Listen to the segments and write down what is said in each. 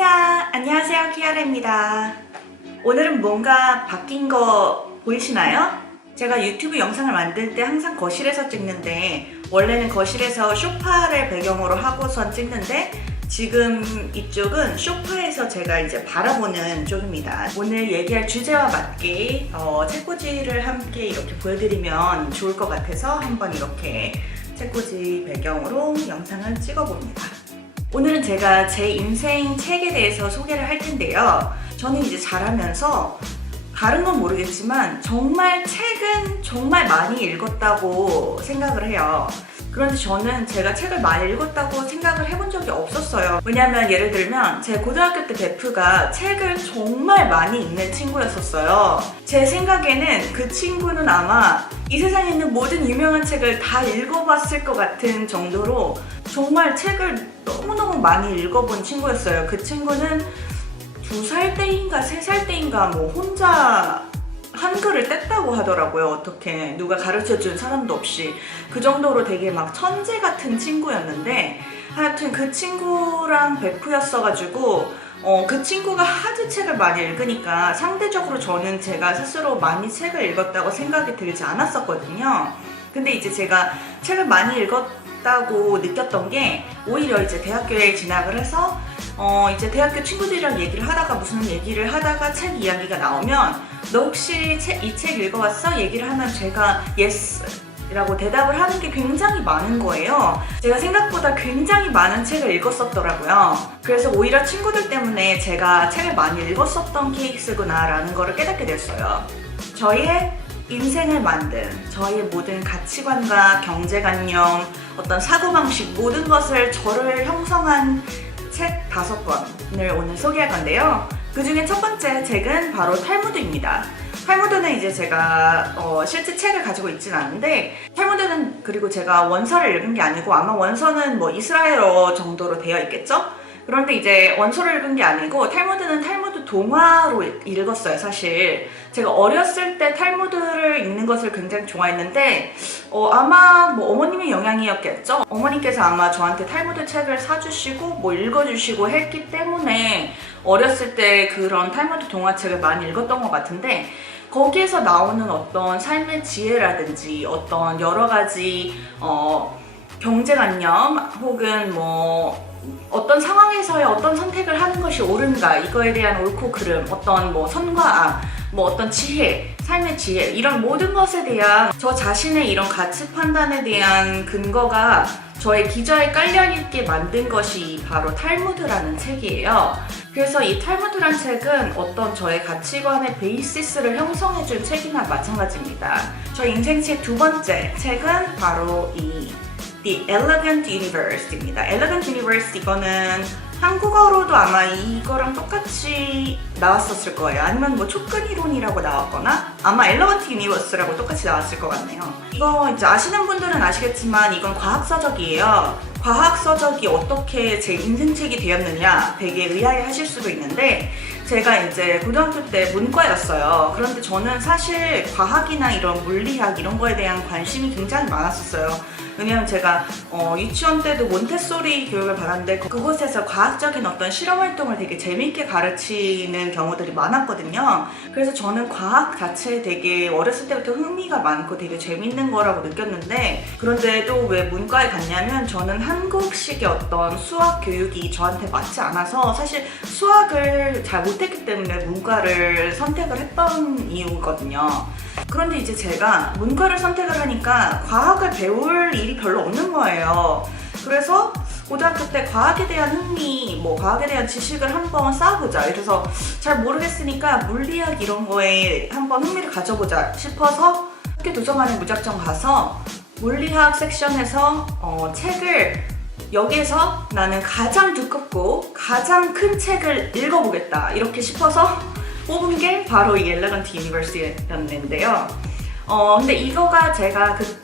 안녕하세요. 키아라입니다. 오늘은 뭔가 바뀐 거 보이시나요? 제가 유튜브 영상을 만들 때 항상 거실에서 찍는데 원래는 거실에서 소파를 배경으로 하고선 찍는데 지금 이쪽은 소파에서 제가 이제 바라보는 쪽입니다. 오늘 얘기할 주제와 맞게 책꽂이를 함께 이렇게 보여드리면 좋을 것 같아서 한번 이렇게 책꽂이 배경으로 영상을 찍어봅니다. 오늘은 제가 제 인생 책에 대해서 소개를 할 텐데요. 저는 이제 자라면서 다른 건 모르겠지만 정말 책은 정말 많이 읽었다고 생각을 해요. 그런데 저는 제가 책을 많이 읽었다고 생각을 해본 적이 없었어요. 왜냐면 예를 들면 제 고등학교 때 베프가 책을 정말 많이 읽는 친구였었어요. 제 생각에는 그 친구는 아마 이 세상에 있는 모든 유명한 책을 다 읽어봤을 것 같은 정도로 정말 책을 너무너무 많이 읽어본 친구였어요. 그 친구는 2살 때인가 3살 때인가 뭐 혼자 한글을 뗐다고 하더라고요. 어떻게 누가 가르쳐준 사람도 없이. 그 정도로 되게 막 천재 같은 친구였는데 하여튼 그 친구랑 베프였어가지고 그 친구가 하도 책을 많이 읽으니까 상대적으로 저는 제가 스스로 많이 책을 읽었다고 생각이 들지 않았었거든요. 근데 이제 제가 책을 많이 읽었다고 느꼈던 게 오히려 이제 대학교에 진학을 해서 이제 대학교 친구들이랑 얘기를 하다가 무슨 얘기를 하다가 책 이야기가 나오면 너 혹시 이 책 읽어봤어? 얘기를 하면 제가 yes 라고 대답을 하는 게 굉장히 많은 거예요. 제가 생각보다 굉장히 많은 책을 읽었었더라고요. 그래서 오히려 친구들 때문에 제가 책을 많이 읽었었던 케이스구나 라는 거를 깨닫게 됐어요. 저의 인생을 만든 저의 모든 가치관과 경제관념, 어떤 사고방식 모든 것을 저를 형성한 책 5권을 오늘 소개할 건데요. 그 중에 첫 번째 책은 바로 탈무드입니다. 탈무드는 이제 제가 실제 책을 가지고 있진 않은데 탈무드는 그리고 제가 원서를 읽은 게 아니고 아마 원서는 뭐 이스라엘어 정도로 되어 있겠죠? 그런데 이제 원서를 읽은 게 아니고 탈무드는 탈무드 동화로 읽었어요. 사실 제가 어렸을 때 탈무드를 읽는 것을 굉장히 좋아했는데 아마 뭐 어머님의 영향이었겠죠. 어머니께서 아마 저한테 탈무드 책을 사주시고 뭐 읽어주시고 했기 때문에 어렸을 때 그런 탈무드 동화책을 많이 읽었던 것 같은데 거기에서 나오는 어떤 삶의 지혜라든지 어떤 여러 가지 경제관념 혹은 뭐 어떤 상황에서의 어떤 선택을 하는 것이 옳은가 이거에 대한 옳고 그름, 어떤 뭐 선과 악, 뭐 어떤 지혜, 삶의 지혜 이런 모든 것에 대한 저 자신의 이런 가치 판단에 대한 근거가 저의 기저에 깔려있게 만든 것이 바로 탈무드라는 책이에요. 그래서 이 탈무드란 책은 어떤 저의 가치관의 베이시스를 형성해준 책이나 마찬가지입니다. 저의 인생책 두 번째 책은 바로 이 The Elegant Universe입니다. Elegant Universe 이거는 한국어로도 아마 이거랑 똑같이 나왔었을 거예요. 아니면 뭐 촉근이론이라고 나왔거나 아마 Elegant Universe라고 똑같이 나왔을 것 같네요. 이거 이제 아시는 분들은 아시겠지만 이건 과학서적이에요. 과학서적이 어떻게 제 인생책이 되었느냐 되게 의아해 하실 수도 있는데 제가 이제 고등학교 때 문과였어요. 그런데 저는 사실 과학이나 이런 물리학 이런 거에 대한 관심이 굉장히 많았었어요. 왜냐면 제가 유치원 때도 몬테소리 교육을 받았는데 그곳에서 과학적인 어떤 실험 활동을 되게 재밌게 가르치는 경우들이 많았거든요. 그래서 저는 과학 자체에 되게 어렸을 때부터 흥미가 많고 되게 재밌는 거라고 느꼈는데 그런데도 왜 문과에 갔냐면 저는 한국식의 어떤 수학 교육이 저한테 맞지 않아서 사실 수학을 잘 못했기 때문에 문과를 선택을 했던 이유거든요. 그런데 이제 제가 문과를 선택을 하니까 과학을 배울 일이 별로 없는 거예요. 그래서 고등학교 때 과학에 대한 흥미, 뭐 과학에 대한 지식을 한번 쌓아보자. 그래서 잘 모르겠으니까 물리학 이런 거에 한번 흥미를 가져보자 싶어서 학교 도서관에 무작정 가서 물리학 섹션에서 책을 여기에서 나는 가장 두껍고 가장 큰 책을 읽어보겠다 이렇게 싶어서 뽑은 게 바로 이 엘레건트 유니버스였는데요. 근데 이거가 제가 그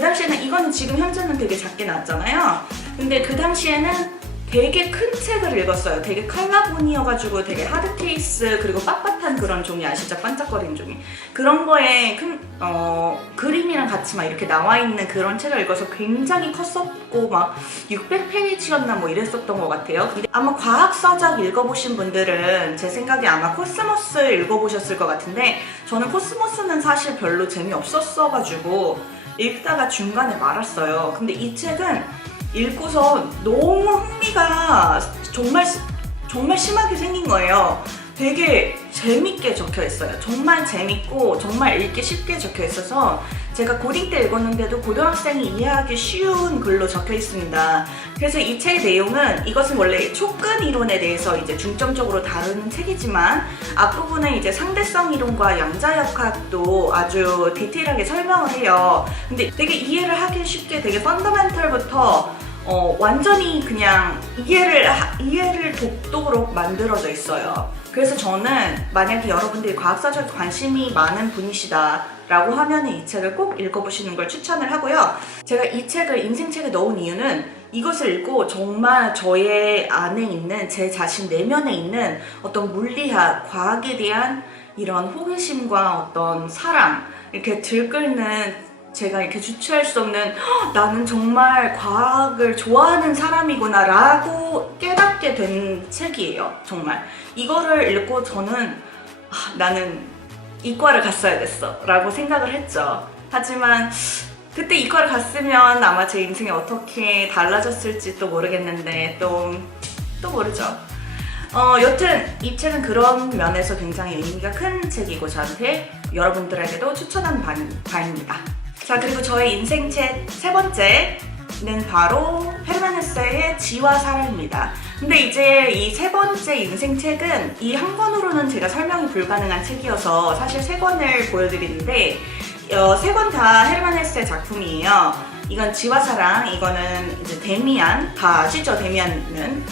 당시에는 이거는 지금 현재는 되게 작게 나왔잖아요. 근데 그 당시에는 되게 큰 책을 읽었어요. 되게 칼라본이어가지고 되게 하드 케이스 그리고 빳빳한 그런 종이 아시죠? 반짝거리는 종이. 그런 거에 그림이랑 같이 막 이렇게 나와 있는 그런 책을 읽어서 굉장히 컸었고 막 600페이지였나 뭐 이랬었던 것 같아요. 근데 아마 과학서적 읽어보신 분들은 제 생각에 아마 코스모스 읽어보셨을 것 같은데 저는 코스모스는 사실 별로 재미없었어가지고 읽다가 중간에 말았어요. 근데 이 책은 읽고서 너무 흥미가 정말 심하게 생긴 거예요. 되게 재밌게 적혀 있어요. 정말 재밌고 정말 읽기 쉽게 적혀 있어서 제가 고딩 때 읽었는데도 고등학생이 이해하기 쉬운 글로 적혀 있습니다. 그래서 이 책의 내용은 이것은 원래 촉근 이론에 대해서 이제 중점적으로 다루는 책이지만 앞부분에 이제 상대성 이론과 양자역학도 아주 디테일하게 설명을 해요. 근데 되게 이해를 하기 쉽게 되게 펀더멘털부터 완전히 그냥 이해를 돕도록 만들어져 있어요. 그래서 저는 만약에 여러분들이 과학서적에 관심이 많은 분이시다 라고 하면 이 책을 꼭 읽어보시는 걸 추천을 하고요. 제가 이 책을 인생책에 넣은 이유는 이것을 읽고 정말 저의 안에 있는 제 자신 내면에 있는 어떤 물리학, 과학에 대한 이런 호기심과 어떤 사랑 이렇게 들끓는 제가 이렇게 주체할 수 없는 나는 정말 과학을 좋아하는 사람이구나 라고 깨닫게 된 책이에요. 정말 이거를 읽고 저는 나는 이과를 갔어야 됐어 라고 생각을 했죠. 하지만 그때 이과를 갔으면 아마 제 인생이 어떻게 달라졌을지도 모르겠는데 또 모르죠. 여튼 이 책은 그런 면에서 굉장히 의미가 큰 책이고 저한테 여러분들에게도 추천한 바입니다. 자, 그리고 저의 인생책 세 번째는 바로 헤르만 헤세의 지와 사랑입니다. 근데 이제 이 세 번째 인생책은 이 한 권으로는 제가 설명이 불가능한 책이어서 사실 세 권을 보여드리는데 세 권 다 헤르만 헤세 작품이에요. 이건 지와 사랑, 이거는 이제 데미안, 다 아시죠? 데미안은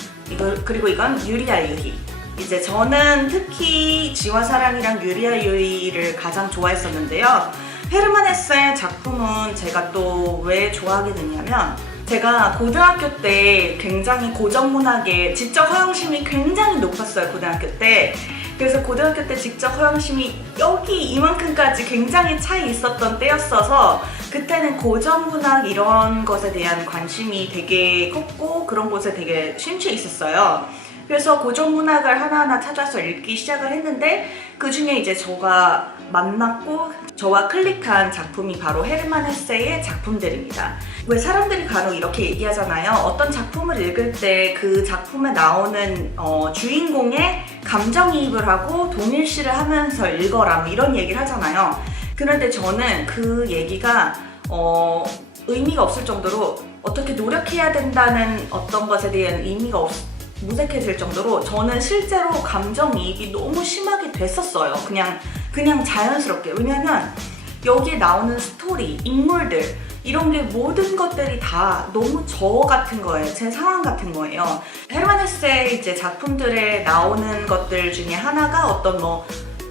그리고 이건 유리알 유희. 이제 저는 특히 지와 사랑이랑 유리알 유희를 가장 좋아했었는데요. 헤르만 헤세 작품은 제가 또 왜 좋아하게 됐냐면 제가 고등학교 때 굉장히 고전 문학에 지적 허영심이 굉장히 높았어요. 고등학교 때. 그래서 고등학교 때 지적 허영심이 여기 이만큼까지 굉장히 차이 있었던 때였어서 그때는 고전 문학 이런 것에 대한 관심이 되게 컸고 그런 곳에 되게 심취해 있었어요. 그래서 고전 문학을 하나하나 찾아서 읽기 시작을 했는데 그 중에 이제 저가 만났고 저와 클릭한 작품이 바로 헤르만 헤세의 작품들입니다. 왜 사람들이 간혹 이렇게 얘기하잖아요. 어떤 작품을 읽을 때 그 작품에 나오는 주인공의 감정이입을 하고 동일시를 하면서 읽어라 뭐 이런 얘기를 하잖아요. 그런데 저는 그 얘기가 의미가 없을 정도로 어떻게 노력해야 된다는 어떤 것에 대한 의미가 무색해질 정도로 저는 실제로 감정이입이 너무 심하게 됐었어요. 그냥 자연스럽게. 왜냐면 여기에 나오는 스토리, 인물들 이런 게 모든 것들이 다 너무 저 같은 거예요. 제 상황 같은 거예요. 헤르만 헤세 이제 작품들에 나오는 것들 중에 하나가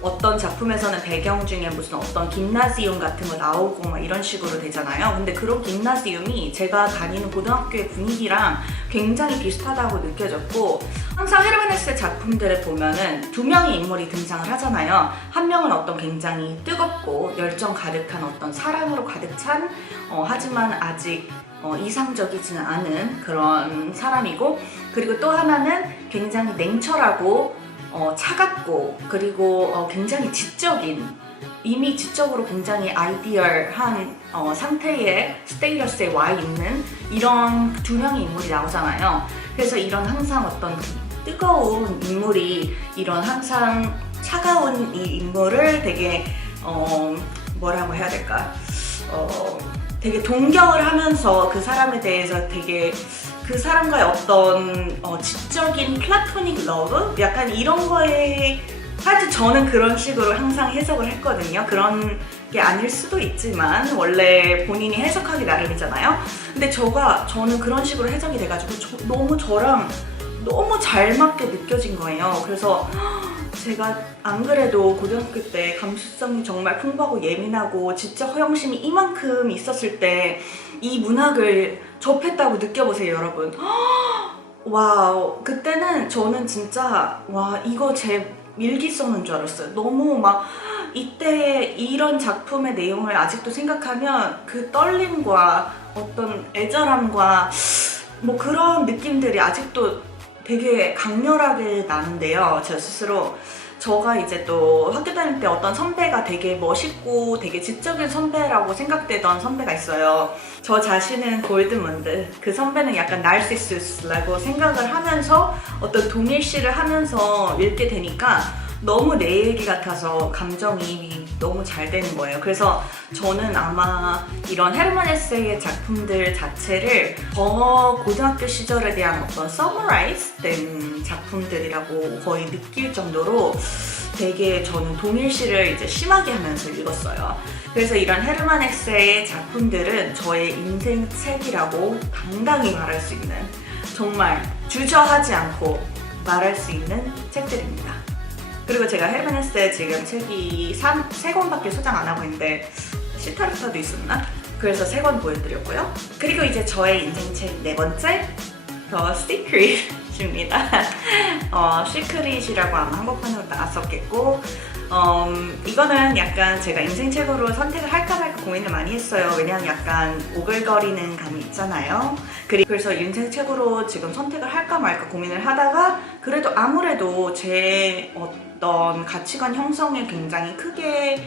어떤 작품에서는 배경 중에 무슨 어떤 김나지움 같은 거 나오고 막 이런 식으로 되잖아요. 근데 그런 김나지움이 제가 다니는 고등학교의 분위기랑 굉장히 비슷하다고 느껴졌고 항상 헤르만 헤세 작품들에 보면은 두 명의 인물이 등장을 하잖아요. 한 명은 어떤 굉장히 뜨겁고 열정 가득한 어떤 사랑으로 가득 찬 하지만 아직 이상적이지는 않은 그런 사람이고 그리고 또 하나는 굉장히 냉철하고 차갑고 그리고 굉장히 지적인 이미 지적으로 굉장히 아이디얼한 상태의 스테이러스에 와 있는 이런 두 명의 인물이 나오잖아요. 그래서 이런 항상 어떤 뜨거운 인물이 이런 항상 차가운 이 인물을 되게 뭐라고 해야 될까? 되게 동경을 하면서 그 사람에 대해서 되게 그 사람과의 어떤 지적인 플라토닉 러브? 약간 이런 거에 하여튼 저는 그런 식으로 항상 해석을 했거든요. 그런 게 아닐 수도 있지만 원래 본인이 해석하기 나름이잖아요. 근데 저는 그런 식으로 해석이 돼가지고 너무 저랑 너무 잘 맞게 느껴진 거예요. 그래서 제가 안 그래도 고등학교 때 감수성이 정말 풍부하고 예민하고 지적 허영심이 이만큼 있었을 때 이 문학을 접했다고 느껴보세요, 여러분. 와우, 그때는 저는 진짜 와 이거 제 일기 써는 줄 알았어요. 너무 막 이때 이런 작품의 내용을 아직도 생각하면 그 떨림과 어떤 애절함과 뭐 그런 느낌들이 아직도 되게 강렬하게 나는데요. 저 스스로 저가 이제 또 학교 다닐 때 어떤 선배가 되게 멋있고 되게 지적인 선배라고 생각되던 선배가 있어요. 저 자신은 골드문드, 그 선배는 약간 나르시시스라고 생각을 하면서 어떤 동일시를 하면서 읽게 되니까 너무 내 얘기 같아서 감정이 너무 잘 되는 거예요. 그래서 저는 아마 이런 헤르만 헤세의 작품들 자체를 더 고등학교 시절에 대한 어떤 서머라이즈 된 작품들이라고 거의 느낄 정도로 되게 저는 동일시를 이제 심하게 하면서 읽었어요. 그래서 이런 헤르만 헤세의 작품들은 저의 인생 책이라고 당당히 말할 수 있는, 정말 주저하지 않고 말할 수 있는 책들입니다. 그리고 제가 헤르만 헤세 지금 책이 3권밖에 소장 안 하고 있는데 시타르타도 있었나? 그래서 3권 보여드렸고요. 그리고 이제 저의 인생책 4번째, The Secret입니다. 시크릿이라고 아마 한국판으로 나왔었겠고, 이거는 약간 제가 인생책으로 선택을 할까 말까 고민을 많이 했어요. 왜냐하면 약간 오글거리는 감이 있잖아요. 그래서 인생책으로 지금 선택을 할까 말까 고민을 하다가 그래도 아무래도 제 어떤 가치관 형성에 굉장히 크게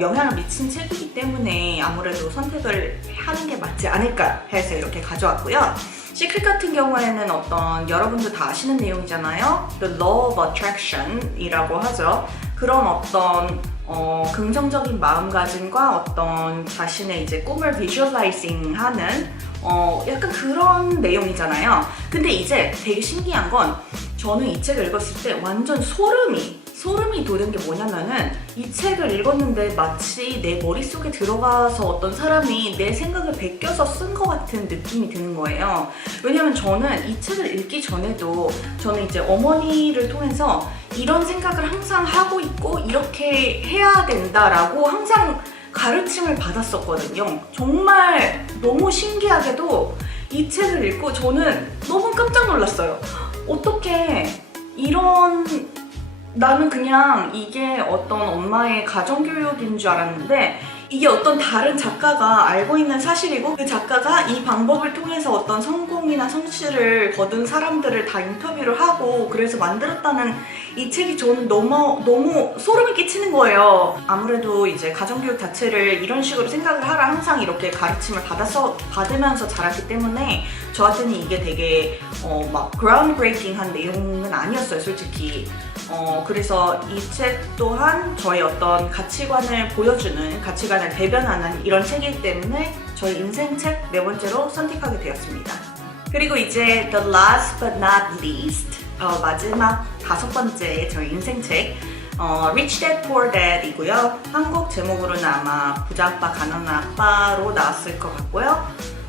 영향을 미친 책이기 때문에 아무래도 선택을 하는 게 맞지 않을까 해서 이렇게 가져왔고요. 시크릿 같은 경우에는 어떤 여러분도 다 아시는 내용이잖아요. The Law of Attraction 이라고 하죠. 그런 어떤 긍정적인 마음가짐과 어떤 자신의 이제 꿈을 비주얼라이징 하는 약간 그런 내용이잖아요. 근데 이제 되게 신기한 건 저는 이 책을 읽었을 때 완전 소름이 돋은 게 뭐냐면은 이 책을 읽었는데 마치 내 머릿속에 들어가서 어떤 사람이 내 생각을 베껴서 쓴 것 같은 느낌이 드는 거예요. 왜냐면 저는 이 책을 읽기 전에도 저는 이제 어머니를 통해서 이런 생각을 항상 하고 있고 이렇게 해야 된다라고 항상 가르침을 받았었거든요. 정말 너무 신기하게도 이 책을 읽고 저는 너무 깜짝 놀랐어요. 어떻게 나는 그냥 이게 어떤 엄마의 가정교육인 줄 알았는데 이게 어떤 다른 작가가 알고 있는 사실이고 그 작가가 이 방법을 통해서 어떤 성공이나 성취를 거둔 사람들을 다 인터뷰를 하고 그래서 만들었다는 이 책이 저는 너무 소름이 끼치는 거예요. 아무래도 이제 가정교육 자체를 이런 식으로 생각을 하라 항상 이렇게 가르침을 받으면서 자랐기 때문에 저한테는 이게 되게 막 그라운드 브레이킹한 내용은 아니었어요, 솔직히. 그래서 이 책 또한 저의 어떤 가치관을 보여주는, 가치관을 대변하는 이런 책이기 때문에 저의 인생책 4번째로 선택하게 되었습니다. 그리고 이제 The Last but not least, 마지막 5번째 저희 인생책 Rich Dad Poor Dad이고요. 한국 제목으로는 아마 부자 아빠 가난한 아빠로 나왔을 것 같고요.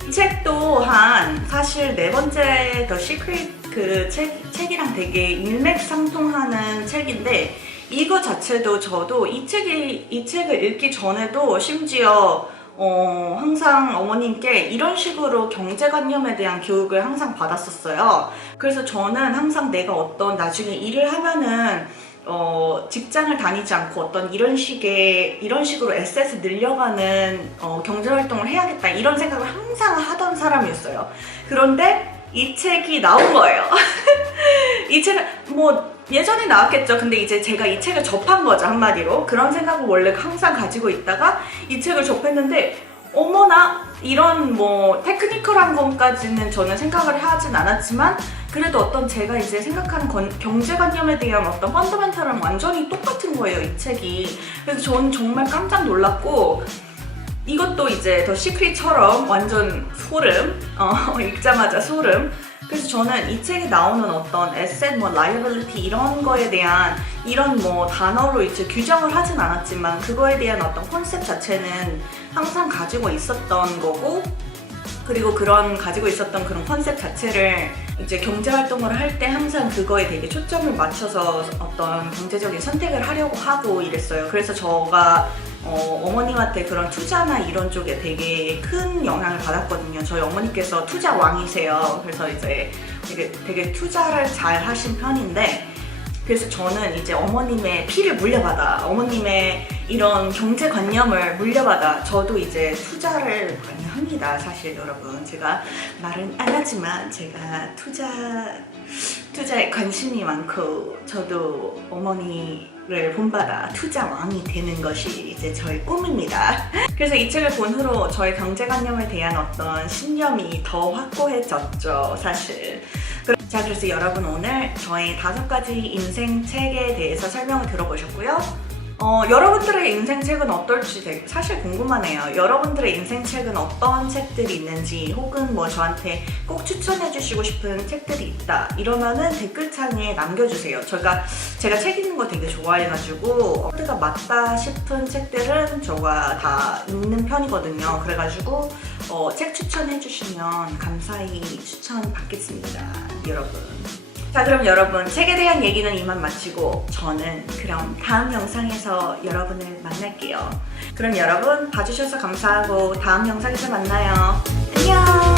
이 책 또한 사실 4번째 The Secret 그 책이랑 되게 일맥상통하는 책인데 이거 자체도 저도 이 책을 읽기 전에도 심지어 항상 어머님께 이런 식으로 경제관념에 대한 교육을 항상 받았었어요. 그래서 저는 항상 내가 어떤 나중에 일을 하면은 직장을 다니지 않고 어떤 이런 식으로 에셋을 늘려가는 경제활동을 해야겠다 이런 생각을 항상 하던 사람이었어요. 그런데 이 책이 나온 거예요. 이 책은 뭐 예전에 나왔겠죠. 근데 이제 제가 이 책을 접한 거죠, 한마디로. 그런 생각을 원래 항상 가지고 있다가 이 책을 접했는데 어머나 이런 뭐 테크니컬한 것까지는 저는 생각을 하진 않았지만 그래도 어떤 제가 이제 생각하는 경제관념에 대한 어떤 펀더멘탈은 완전히 똑같은 거예요, 이 책이. 그래서 저는 정말 깜짝 놀랐고 이것도 이제 더 시크릿처럼 완전 소름, 읽자마자 소름. 그래서 저는 이 책에 나오는 어떤 에셋, 라이어빌리티 이런 거에 대한 이런 단어로 이제 규정을 하진 않았지만 그거에 대한 어떤 컨셉 자체는 항상 가지고 있었던 거고 그리고 가지고 있었던 그런 컨셉 자체를 이제 경제 활동을 할 때 항상 그거에 되게 초점을 맞춰서 어떤 경제적인 선택을 하려고 하고 이랬어요. 그래서 저가 어머님한테 그런 투자나 이런 쪽에 되게 큰 영향을 받았거든요. 저희 어머니께서 투자 왕이세요. 그래서 이제 되게 투자를 잘 하신 편인데, 그래서 저는 이제 어머님의 피를 물려받아, 어머님의 이런 경제관념을 물려받아 저도 이제 투자를 많이 합니다. 사실 여러분, 제가 말은 안 하지만 제가 투자에 관심이 많고, 저도 어머니를 본받아 투자왕이 되는 것이 이제 저의 꿈입니다. 그래서 이 책을 본 후로 저의 경제관념에 대한 어떤 신념이 더 확고해졌죠, 사실. 자, 그래서 여러분, 오늘 저의 5가지 인생 책에 대해서 설명을 들어보셨고요. 여러분들의 인생책은 어떨지 사실 궁금하네요. 여러분들의 인생책은 어떤 책들이 있는지, 혹은 뭐 저한테 꼭 추천해 주시고 싶은 책들이 있다 이러면은 댓글창에 남겨주세요. 제가 책 읽는 거 되게 좋아해가지고 코드가 맞다 싶은 책들은 저가 다 읽는 편이거든요. 그래가지고 책 추천해 주시면 감사히 추천 받겠습니다, 여러분. 자, 그럼 여러분, 책에 대한 얘기는 이만 마치고 저는 그럼 다음 영상에서 여러분을 만날게요. 그럼 여러분, 봐주셔서 감사하고 다음 영상에서 만나요. 안녕!